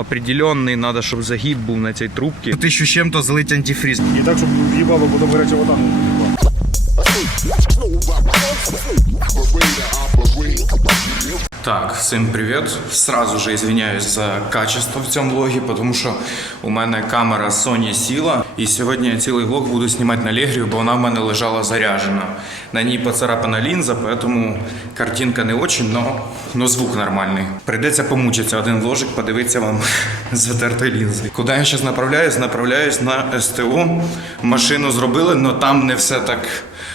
Определенний, треба, щоб загиб був на цій трубці. Ти що чим-то залить антифріз. І так, щоб в'їбало, бо там гаряча вода. Так, всім привіт. Сразу же извиняюсь за качество в цьому влогі, тому що у мене камера Sony сіла, і сьогодні я цілий влог буду знімати на Легрію, бо вона в мене лежала заряжена. На ній поцарапана лінза, тому картинка не дуже, но, но звук нормальний. Прийдеться помучитися один ложик, подивитися вам з витертої лінзи. Куди я зараз направляюсь? Направляюсь на СТО. Машину зробили, але там не все так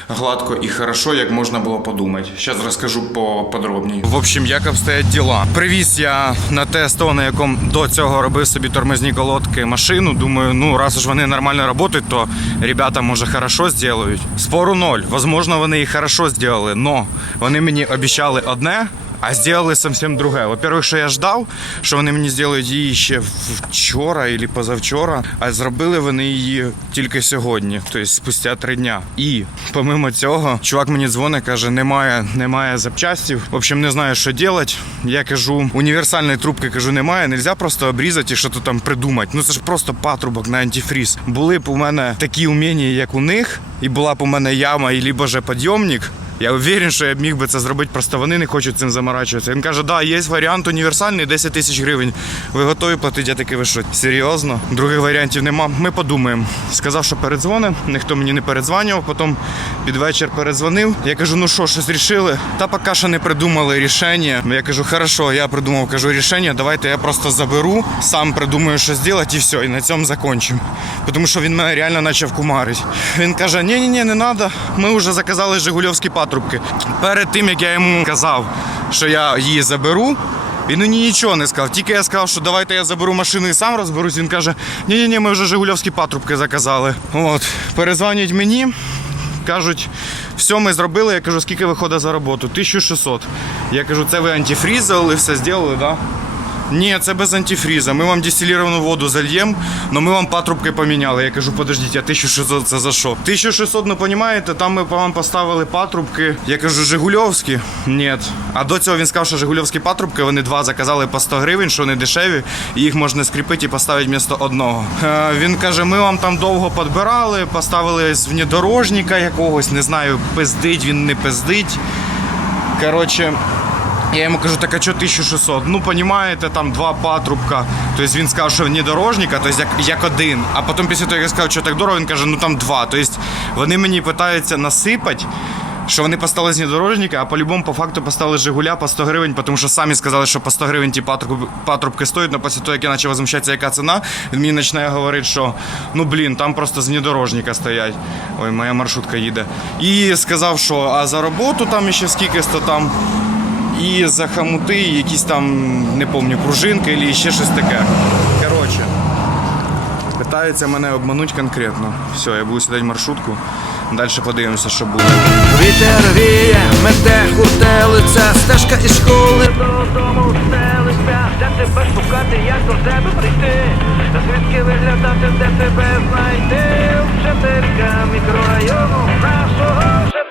гладко і хорошо, як можна було подумати. Зараз розкажу поподробніше. В общем, як обстоять діла. Привіз я на те СТО, на якому до цього робив собі тормозні колодки машину. Думаю, ну раз уж вони нормально працюють, то ребята може хорошо зроблять. Спору ноль. Возможно, вони і хорошо зробили, но вони мені обіцяли одне. А зробили зовсім друге. Во-первых, що я ждав, що вони мені зроблять її ще вчора або позавчора, а зробили вони її тільки сьогодні, тобто спустя три дня. І помимо цього, чувак мені дзвонить, каже, немає, немає запчастів. В общем, не знаю, що робити. Я кажу, універсальної трубки кажу, немає. Нельзя просто обрізати і що то там придумати. Ну це ж просто патрубок на антифріз. Були б у мене такі уміння, як у них, і була б у мене яма, і либо же підйомник. Я уверен, що я міг би це зробити, просто вони не хочуть цим заморачуватися. Він каже, да, є варіант універсальний, 10 тисяч гривень. Ви готові платити? Я такий, ви що, серйозно? Других варіантів нема. Ми подумаємо. Сказав, що передзвонив, ніхто мені не передзвонював, потім під вечір передзвонив. Я кажу, ну що, щось рішили? Та поки що не придумали рішення. Я кажу, хорошо, я придумав, кажу, рішення, давайте я просто заберу, сам придумаю, що зробити, і все, і на цьому закінчимо. Тому що він мене реально почав кумарити. Він каже, ні, ні, ні, не треба. Ми вже заказали Жигульовські патрубки. Перед тим як я йому казав, що я її заберу. Він мені нічого не сказав. Тільки я сказав, що давайте я заберу машину і сам розберусь. Він каже: ні, ні, ми вже Жигульовські патрубки заказали. От, перезвонюють мені. Кажуть, все ми зробили. Я кажу, скільки виходить за роботу? 1600. Я кажу, це ви антифрізали, все зробили, так? Да? Ні, це без антифріза. Ми вам дистиліровану воду зальємо, але ми вам патрубки поміняли. Я кажу, подождіть, а 1600 це за що? 1600, ну розумієте, там ми вам поставили патрубки. Я кажу, Жигульовські? Ні. А до цього він сказав, що Жигульовські патрубки, вони два заказали по 100 гривень, що вони дешеві, і їх можна скріпити і поставити вмісто одного. Е, він каже, ми вам там довго підбирали, поставили з внедорожника якогось, не знаю, пиздить він не пиздить. Коротше. Я йому кажу, так а що 1600? Ну, понімаєте, там два патрубка. Тобто він сказав, що внедорожника, тобто як, як один. А потім після того, як я сказав, що так дорого, він каже, ну там два. Тобто вони мені питаються насипати. Що вони поставили з а по-любому по факту поставили Жигуля по 100 гривень, тому що самі сказали, що по 100 гривень ті патрубки, стоять, але після того, як я почав возмущатися, яка ціна, він мені починає говорити, що ну блін, там просто з стоять. Ой, моя маршрутка їде. І сказав, що а за роботу там ще скільки то там. І за хамути, якісь там, не пам'ятаю, пружинки або ще щось таке. Коротше, питаються мене обманути конкретно. Все, я буду сідати в маршрутку. Далі подивимося, що буде. Вітер віє, мете хуртелиця, стежка із школи додому стелиться, де тебе шукати, як до тебе прийти, звідки виглядати, де тебе знайти, вчителька мікрорайону нашого вчителька.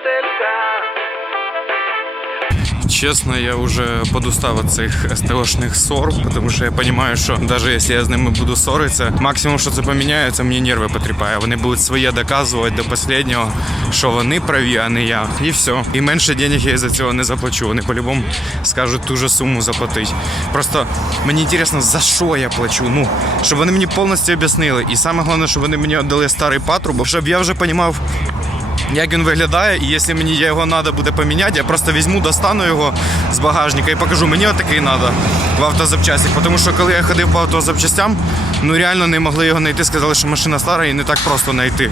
Честно, я уже подустав от цих СТОшних ссор, потому що я розумію, що навіть якщо я з ними буду ссоритися, максимум, що це поміняє, це мені нерви потріпає. Вони будуть своє доказувати до останнього, що вони праві, а не я. І все. І менше денег я за цього не заплачу. Вони по-любому скажуть ту же суму заплатити. Просто мені цікаво, за що я плачу. Ну, щоб вони мені повністю об'яснили. І саме головне, щоб вони мені віддали старий патрубок, щоб я вже розумів, як він виглядає, і якщо мені його треба буде поміняти, я просто візьму, достану його з багажника і покажу, мені отакий треба в автозапчасті. Тому що коли я ходив по автозапчастям, ну реально не могли його знайти. Сказали, що машина стара і не так просто знайти.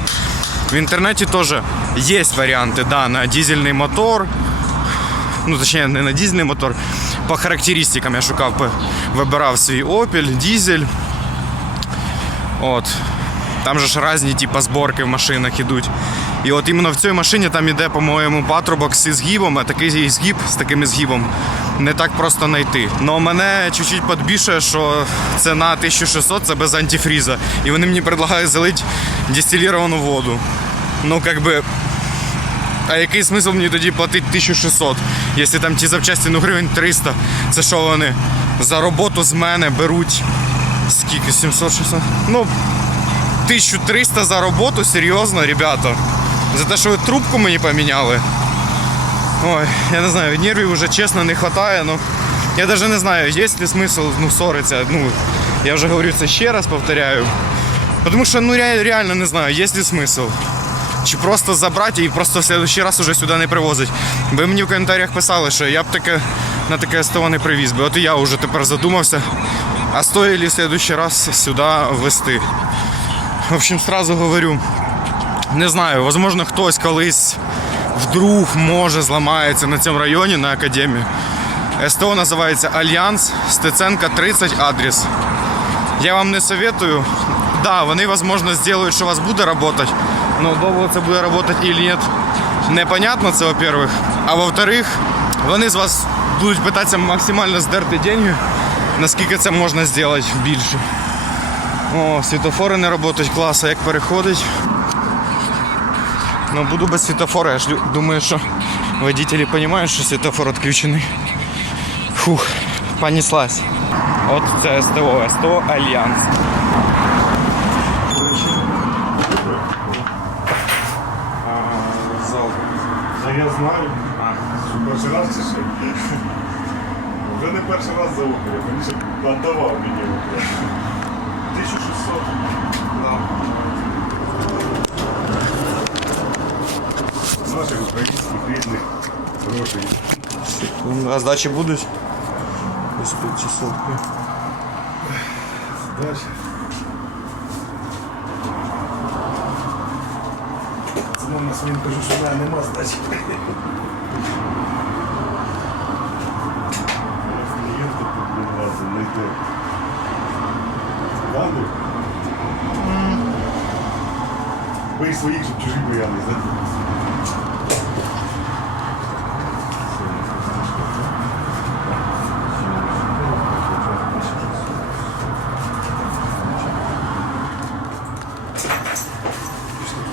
В інтернеті теж є варіанти, да, на дизельний мотор. Ну, точніше, не на дизельний мотор. По характеристикам я шукав, вибирав свій Opel, дизель. От. Там же ж різні типу, зборки в машинах ідуть. І от іменно в цій машині там іде, по-моєму, патрубок зі згибом, а такий згиб з таким згибом не так просто знайти. Но мене чуть-чуть підбільшує, що ціна 1600 це без антифріза. І вони мені предлагають залити дистиліровану воду. Ну, как би, а який смисл мені тоді платити 1600, якщо там ті запчасті ну гривень 300, це що вони за роботу з мене беруть Скільки? 760? Ну, 1300 за роботу, серйозно, ребята. За те, що ви трубку мені поміняли. Ой, я не знаю, нервів вже чесно не вистачає. Ну, я навіть не знаю, є ли смисл ну, ссоритися. Ну, я вже говорю це ще раз повторяю. Тому що ну, ре- реально не знаю, є ли смисл. Чи просто забрати і просто в следующий раз уже сюди не привозить. Ви мені в коментарях писали, що я б таке на таке СТО не привіз би. От і я вже тепер задумався, а стоїть в следующий раз сюди вести. В общем, сразу говорю, не знаю, возможно, хтось колись вдруг може зламається на цьому районі на академії. СТО називається Альянс, Стеценка 30 адрес. Я вам не советую. Да, вони, возможно, сделают, що у вас буде работать, но довго це буде работать или нет, непонятно, це во-первых. А во-вторых, вони з вас будуть питатися максимально здерти деньги, наскільки це можна зробити більше. О, світофори не працюють, клас, а як переходить. Ну, буду без світофора, я ж лю- думаю, що водителі розуміють, що світофор відключений. Фух, понеслась. От це СТО, СТО Альянс. Зал. А я знаю. Перший раз чи що? Вже не перший раз за опір. Він ще віддавав мені опір. 1600. Наших українських рідних грошей. А здачі будуть? Ось тут часовки. Далі. Це нам на своїм кажу, що в мене нема здачі. Клієнту тут йде. Ладно? Бий своїх, щоб чужі боялись, да?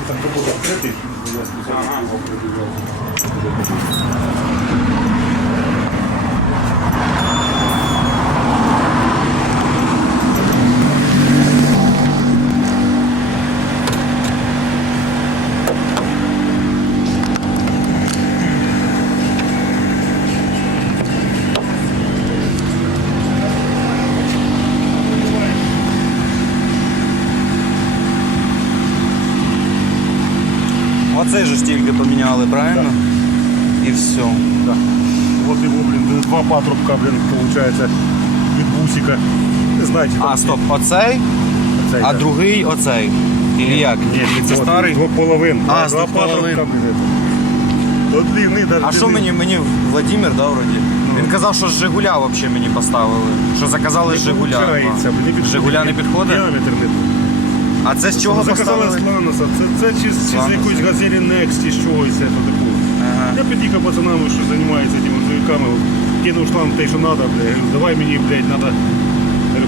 Там капот відкритий, я спеціально його прибігав. Оцей же ж тільки поміняли, правильно? І все. Да. Вот его, блин, два патрубка, блин, получается, від бусика. Не знаете, А, стоп, оцей, цей, а да. другий оцей. Или як? Ні, це старий. Двох половин. А, два з двох патрубка, половин. блин. это. От длинний, даже А що мені, мені Владимир, да, вроді? Він казав, що з Жигуля взагалі мені поставили. Що заказали з Жигуля. Получається, не під- Жигуля не підходить? Діаметр не тут. А це з чого Заказали з поставили? Ланоса. Це, це чи, з- чи з якоїсь газелі Next, чи з чогось це такого. Ага. Я під'їхав пацанами, що займаються цими двояками. Кинув шланг те, що треба, бля. Я говорю, давай мені, блядь, треба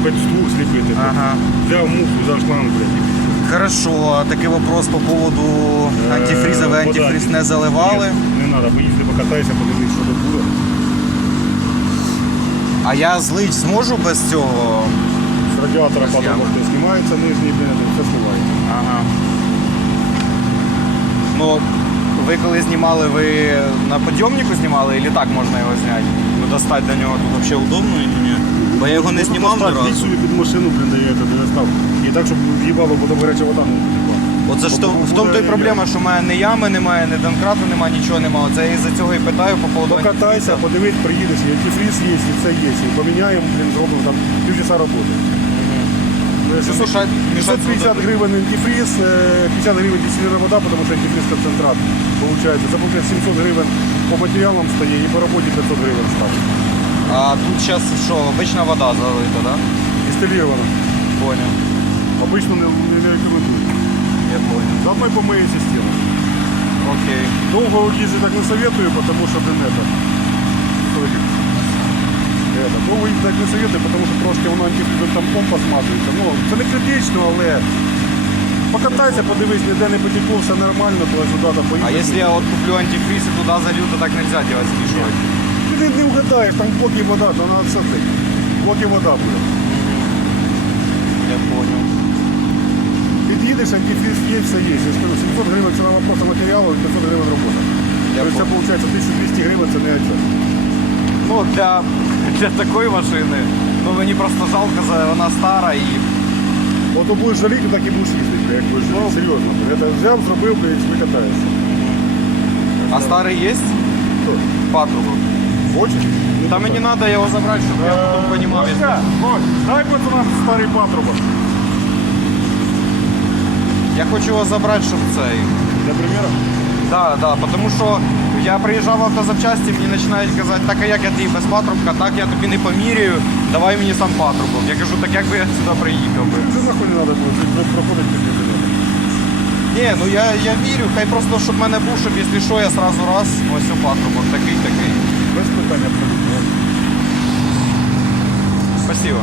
хоч з двох сліпити. Ага. Взяв муфту, взяв шланг, блядь. Хорошо, а такий вопрос по поводу Е, антифріза. Ви антифріз не заливали. Ні, не треба, поїзди покатайся, подивись, що тут буде. А я злить зможу без цього? Радіатора ями. знімається, нижній, блядь, все смивається. Ага. Ну, ви коли знімали, ви на підйомнику знімали, і так можна його зняти? Ну, достати до нього тут взагалі удобно чи ні? Бо я його не знімав ні разу. собі під машину, блін, дає, де я став. І так, щоб їбало, бо гаряча вода не потекла. Оце ж то, бо в тому то й буде- проблема, що в мене ні ями немає, ні донкрату немає, нічого немає. Це я із-за цього і питаю по поводу Покатайся, антифріза. подивись, приїдеш, і антифріз є, і це є. І поміняємо, блін, зробимо там півчаса роботи. Ну, якщо Ну, мішать- мішать 650 буде. гривень антифріз, е, 50 гривень дистильна вода, тому що антифріз концентрат. Получається, це получається 700 гривень по матеріалам стає і по роботі 500 гривень став. А тут зараз що, обична вода залита? Да? Інсталіровано. Понял. Обично не, не, рекомендую. Я понял. Заодно і помию систему. Окей. Долго ездить так не советую, потому что блин, это, это, довго їздити так не советую, потому що трошки воно антифризом там. Ну, це не критично, але покатайся, подивись, ніде не потекло, все нормально, то сюди та А если я вот куплю антифриз и туда залью, то так нельзя делать смешивать? Ти не, не вгадаєш, там блоки вода, то треба все Блоки вода буде. видишь, антифриз есть, все есть. Я скажу, 700 гривен цена просто материалу, 500 гривен работа. Я То есть це понял. виходить 1200 гривень, це не о чому. Ну, для, для такої машини, ну мені просто жалко, за вона стара і. От ти будеш жаліти, так і будеш їздити, як будеш жаліти. Серйозно. Я взяв, зробив, блядь, і викатаєшся. А старий є? Хто? Патрубок. Хочеш? Та мені треба його забрати, щоб я потім понімав. Коська, Кость, дай пацанам старий патрубок. Я хочу його забрати, щоб цей. Для примера. Да, да, тому що я приїжджав в автозапчасті, мені починають казати, так а як я тобі без патрубка, так я тобі не поміряю, давай мені сам патрубок. Я кажу, так як би я сюди приїхав би. Вже нахуй не треба було, проходить не Ні, ну я, я вірю, хай просто щоб в мене був, щоб якщо що, я сразу раз, ось у патрубок, такий, такий. Без питань абсолютно. Спасибо.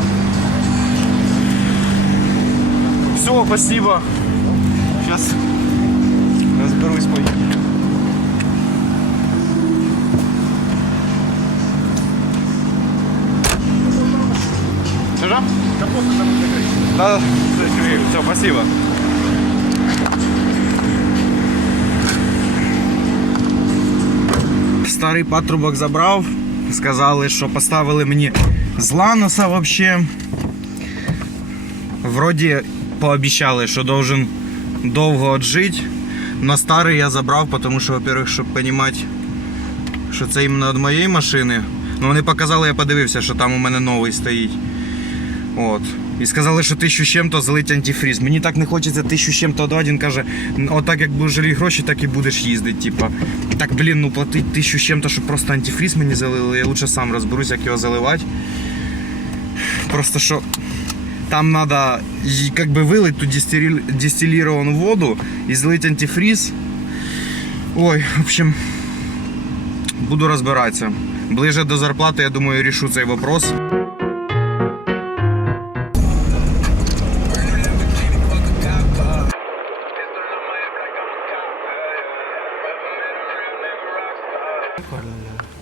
Все, спасибо. Сейчас разберусь по Что? Капот там не закрий. Да, все, спасибо. Старий патрубок забрав. Сказали, що поставили мені з ланоса вообще. Вроді пообіцяли, що должен довго отжити. Но старий я забрав, тому що, во-первых, щоб розуміти, що це іменно від моєї машини. Ну вони показали, я подивився, що там у мене новий стоїть. От. І сказали, що тисячу чим-то залить антифріз. Мені так не хочеться тисячу чим-то дати. Він каже, отак як будеш жаліти гроші, так і будеш їздити. Типа. Так, блін, ну платить тисячу чим-то, щоб просто антифріз мені залили. Я лучше сам розберусь, як його заливати. Просто що там треба как бы вилить ту дистилі- дистиллированную воду і залить антифріз. Ой, в общем, буду розбиратися. Ближе до зарплати, я думаю, рішу цей вопрос.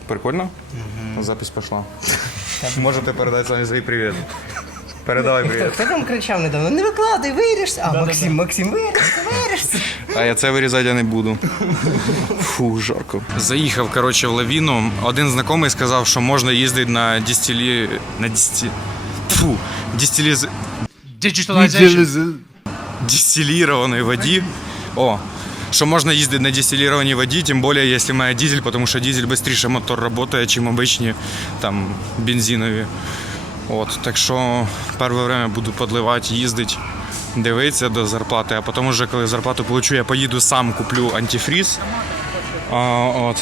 Прикольно? Запись пішла. Можете передати самі свій привіт. Передавай привіт. Хто там кричав недавно? Не викладай, виріжся. А, Максим, Максим, виріжся, виріжся. А я це вирізати я не буду. Фу, жарко. Заїхав, коротше, в лавіну. Один знайомий сказав, що можна їздити на дистилі... на дисті... Фу, дистиліз... дистиллированной воді. О, що можна їздити на дистиллированій воді, тим більше, якщо має дизель, тому що дизель швидше мотор працює, ніж обичні там бензинові. От, так що перше время буду подливати, їздити, дивитися до зарплати, а потім вже коли зарплату получу, я поїду сам куплю антифріз. А, от.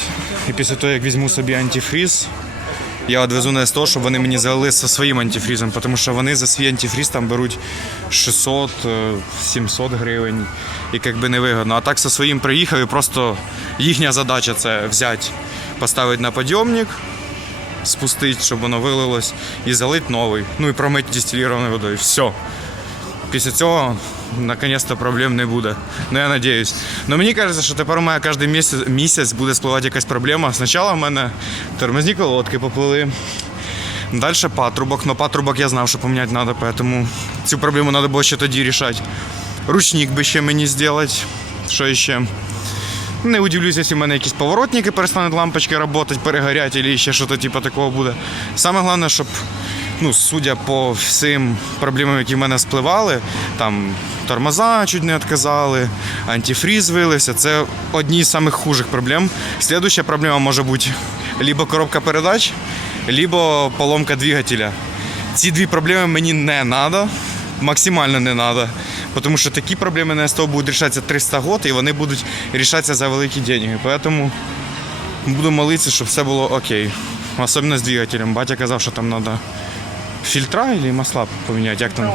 І після того, як візьму собі антифріз, я відвезу на СТО, щоб вони мені залили зі своїм антифрізом, тому що вони за свій антифріз там беруть 600, е, 700 гривень і якби невигодно. А так зі своїм приїхав і просто їхня задача це взяти, поставити на підйомник, спустити, щоб воно вилилось, і залити новий. Ну і промити дистилірованою водою. Все. Після цього наконец-то проблем не буде. Ну я надіюсь. Ну мені кажеться, що тепер у мене кожен місяць, місяць буде спливати якась проблема. Спочатку в мене тормозні колодки поплили. Далі патрубок, але патрубок я знав, що поміняти треба, тому цю проблему треба було ще тоді рішати. Ручник би ще мені зробити. Що ще? Не удивлюсь, якщо в мене якісь поворотники перестануть лампочки працювати, перегорять або ще щось типу такого буде. Саме головне, щоб, ну, судя по всім проблемам, які в мене спливали, там тормоза чуть не відказали, антифріз вилився. Це одні з самих хужих проблем. Слідуща проблема може бути либо коробка передач, либо поломка двигателя. Ці дві проблеми мені не треба, максимально не треба. Тому що такі проблеми на СТО будуть рішатися 300 років і вони будуть рішатися за великі деньги. Тому буду молитися, щоб все було окей. Особливо з двигателем. Батя казав, що там треба фільтра або масла поміняти. Як там?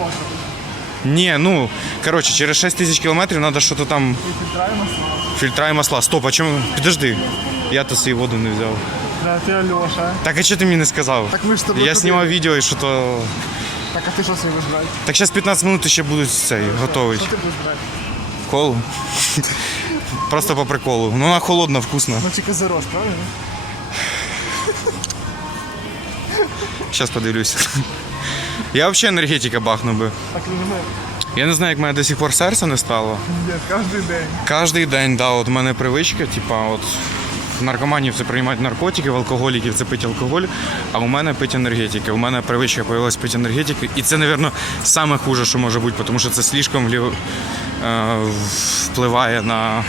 Ні, ну, коротше, через 6 тисяч кілометрів треба щось там. Фільтра і масла. Стоп, а чому? Підожди. Я то свою воду не взяв. Да, ти Альоша. Так а чого ти мені не сказав? Так ми ж з тобою Я знімав відео і що то. Так, а ти що собі будеш брати? Так зараз 15 минут ще будуть цей готовий. Що ти будеш брати? Колу. Просто по приколу. Ну вона холодна, вкусна. Ну тільки зерож, правильно? Зараз подивлюсь. Я взагалі енергетика бахну би. Так не Я не знаю, як в мене до сих пор серце не стало. Ні, кожен день. Кожний день, да, от у мене привичка, типа, от в наркоманів це приймати наркотики, в алкоголіків це пити алкоголь, а у мене пити енергетики. У мене привичка появилась пити енергетики. І це, мабуть, саме хуже, що може бути, тому що це слишком влів- е, впливає на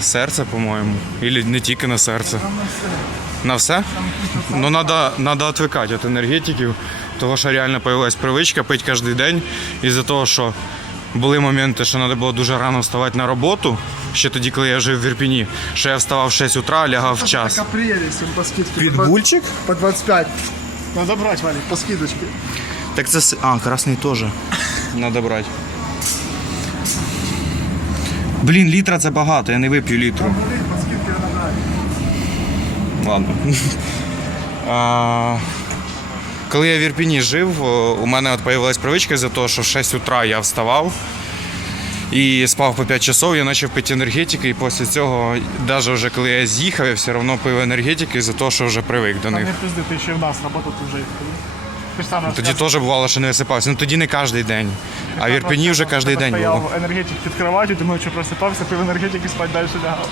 серце, по-моєму. І не тільки на серце. На все? Ну, треба відвикати від енергетиків, тому що реально появилась привичка пити кожен день із-за того, що були моменти, що треба було дуже рано вставати на роботу, ще тоді, коли я жив в Ірпіні, що я вставав в 6 утра, лягав в час. Така прелість, їм по скидці. Підбульчик? По 25. Надо брати, Валік, по скидочці. Так це... с- А, красний теж. Надо брати. Блін, літра це багато, я не вип'ю літру. Ладно. Коли я в Ірпіні жив, у мене от появилась привичка за того, що в 6 утра я вставав і спав по 5 часов, я почав пити енергетики, і після цього, навіть вже коли я з'їхав, я все одно пив енергетики за того, що вже привик до Та них. не пизди, ти ще в нас роботу вже. Ти ж сам Тоді теж бувало, що не висипався. Ну тоді не кожен день. А в Ірпіні вже кожен день було. Стояв енергетик під кроватю, ти ночі просипався, пив енергетик і спать далі лягав.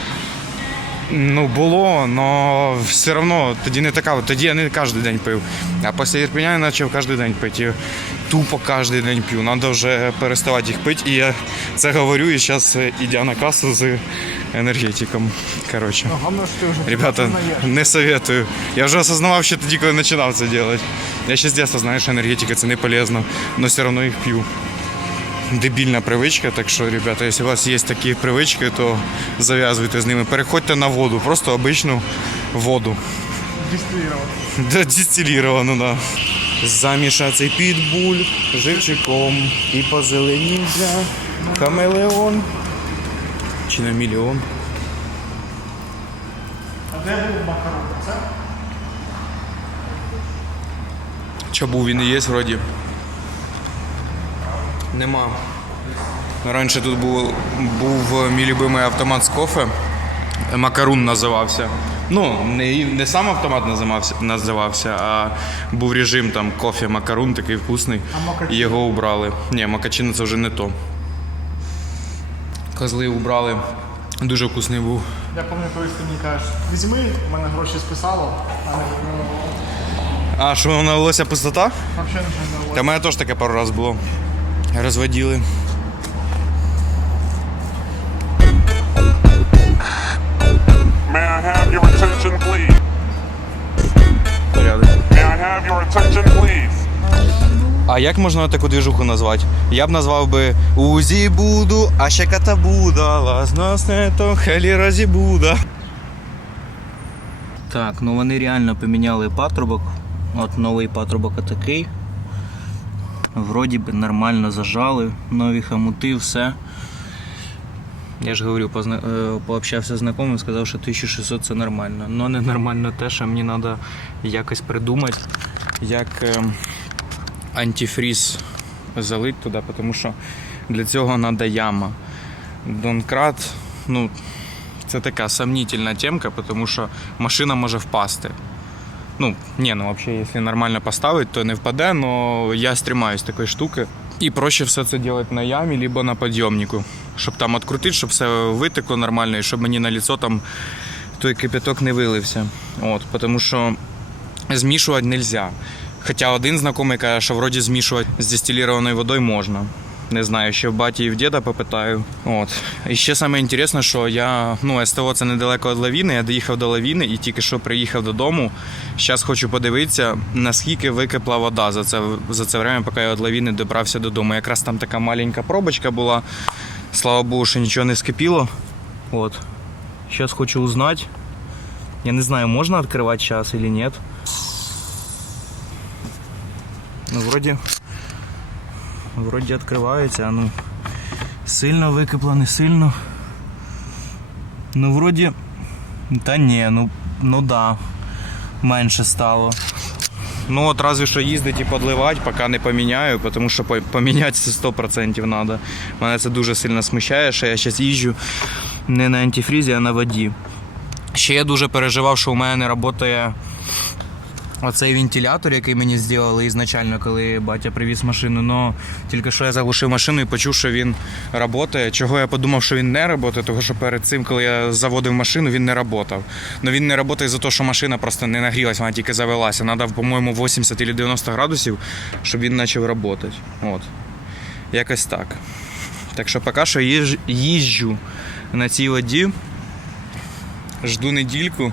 Ну було, але все одно тоді не така. Тоді я не кожен день пив. А після Ірпеня я почав кожен день пити. Я Тупо кожен день п'ю. Треба вже переставати їх пити. І я це говорю і зараз йдя на касу з енергетиком. Коротше. Що вже Ребята, не советую. Я вже осознавав ще тоді, коли починав це робити. Я ще з знаю, що енергетика це не полезно, але все одно їх п'ю. Дебільна привичка, так що, ребята, якщо у вас є такі привички, то зав'язуйте з ними. Переходьте на воду, просто обичну воду. Дистилірував. Да, дистиліровану, да. Заміша цей підбуль живчиком і позеленів для хамелеон. Чи на мільйон? А де був макарон? Був він і є вроді? Нема. Раніше тут був, був мій любимий автомат з кофе. Макарун називався. Ну, не, не сам автомат називався, називався, а був режим там кофе, макарун такий вкусний. А І його убрали. Ні, макачино це вже не то. Козли убрали. Дуже вкусний був. Я пам'ятаю, колись ти мені кажеш, візьми, у мене гроші списало, а не А, що воно волосся пустота? взагалі нічого не. Та в мене теж таке пару разів було. Розводіли. May I have your attention, please? Порядок. May I have your attention, please? А як можна таку двіжуху назвати? Я б назвав би Узі буду, а ще ката буда, лаз нас не то хелі разі буда. Так, ну вони реально поміняли патрубок. От новий патрубок такий. Вроді би нормально зажали, нові хомути, все. Я ж говорю, позна... е, пообщався з знайомим, сказав, що 1600 це нормально. Но не нормально те, що мені треба якось придумати, як ем, антифріз залить туди, тому що для цього треба яма. Донкрат, ну, це така сомнительна темка, тому що машина може впасти. Ну, ні, ну взагалі, якщо нормально поставити, то не впаде, але я стримаюсь такої штуки. І проще все це робити на ямі, либо на підйомнику, щоб там відкрутити, щоб все витекло нормально, і щоб мені на лицо там той кипяток не вилився. От, тому що змішувати не можна. Хоча один знайомий каже, що вроді змішувати з дистилірованою водою можна. Не знаю, ще в баті і в діда попитаю. От. І ще саме інтересне, що я, ну, СТО це недалеко від лавіни, я доїхав до лавіни і тільки що приїхав додому. Зараз хочу подивитися, наскільки википла вода за це, за це время, поки я від лавіни добрався додому. Якраз там така маленька пробочка була. Слава Богу, що нічого не скипіло. От. Зараз хочу узнати. Я не знаю, можна відкривати зараз или нет. Ну, вроді. Вроді відкривається, ну. Сильно википло, не сильно. Ну, вроді. Та ні, ну, ну да. Менше стало. Ну от разве що їздити і подливати, поки не поміняю, тому що поміняти це 100% треба. Мене це дуже сильно смущає, що я зараз їжджу не на антифрізі, а на воді. Ще я дуже переживав, що у мене не працює Оцей вентилятор, який мені зробили ізначально, коли батя привіз машину, но тільки що я заглушив машину і почув, що він працює. Чого я подумав, що він не працює, тому що перед цим, коли я заводив машину, він не працював. Ну він не працює за те, що машина просто не нагрілась, вона тільки завелася. Треба, по-моєму, 80 чи 90 градусів, щоб він почав працювати. От. Якось так. Так що поки що їжджу на цій воді, жду недільку.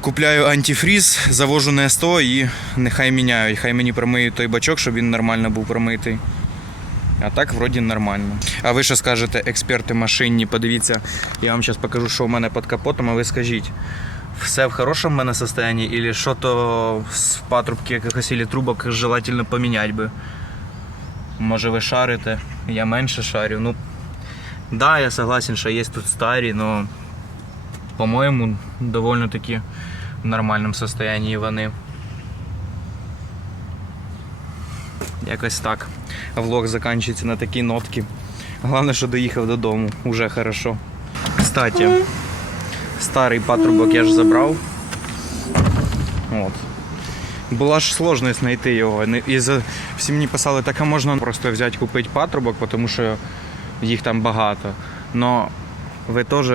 Купляю антифріз, завожу на СТО і нехай міняють. Хай мені промиють той бачок, щоб він нормально був промитий. А так, вроді нормально. А ви що скажете, експерти машинні, подивіться, я вам зараз покажу, що у мене під капотом, а ви скажіть, все в хорошому в мене состоянии, или що то з патрубки якихось или трубок желательно поміняти би. Може ви шарите, я менше шарю. Ну, да, я согласен, що є тут старі, но по-моєму, довольно таки в нормальному состоянии вони. Якось так. Влог закінчується на такій нотці. Головне, що доїхав додому. Уже хорошо. Кстати, старий патрубок я ж забрав. От. Була ж сложність знайти його. І всі мені писали, так а можна просто взяти купити патрубок, тому що їх там багато. Но ви теж,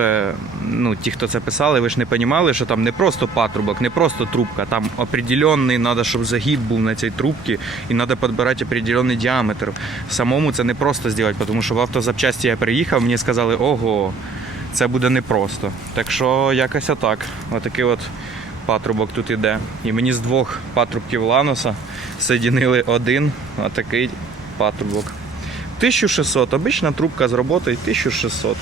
ну, ті, хто це писали, ви ж не розуміли, що там не просто патрубок, не просто трубка, там определенний, треба, щоб загиб був на цій трубці, і треба підбирати определенний діаметр. Самому це не просто зробити, тому що в автозапчасті я приїхав, мені сказали, ого, це буде непросто. Так що якось отак. Отакий от патрубок тут іде. І мені з двох патрубків Ланоса соєдинили один отакий патрубок. 1600, обична трубка з роботою 1600.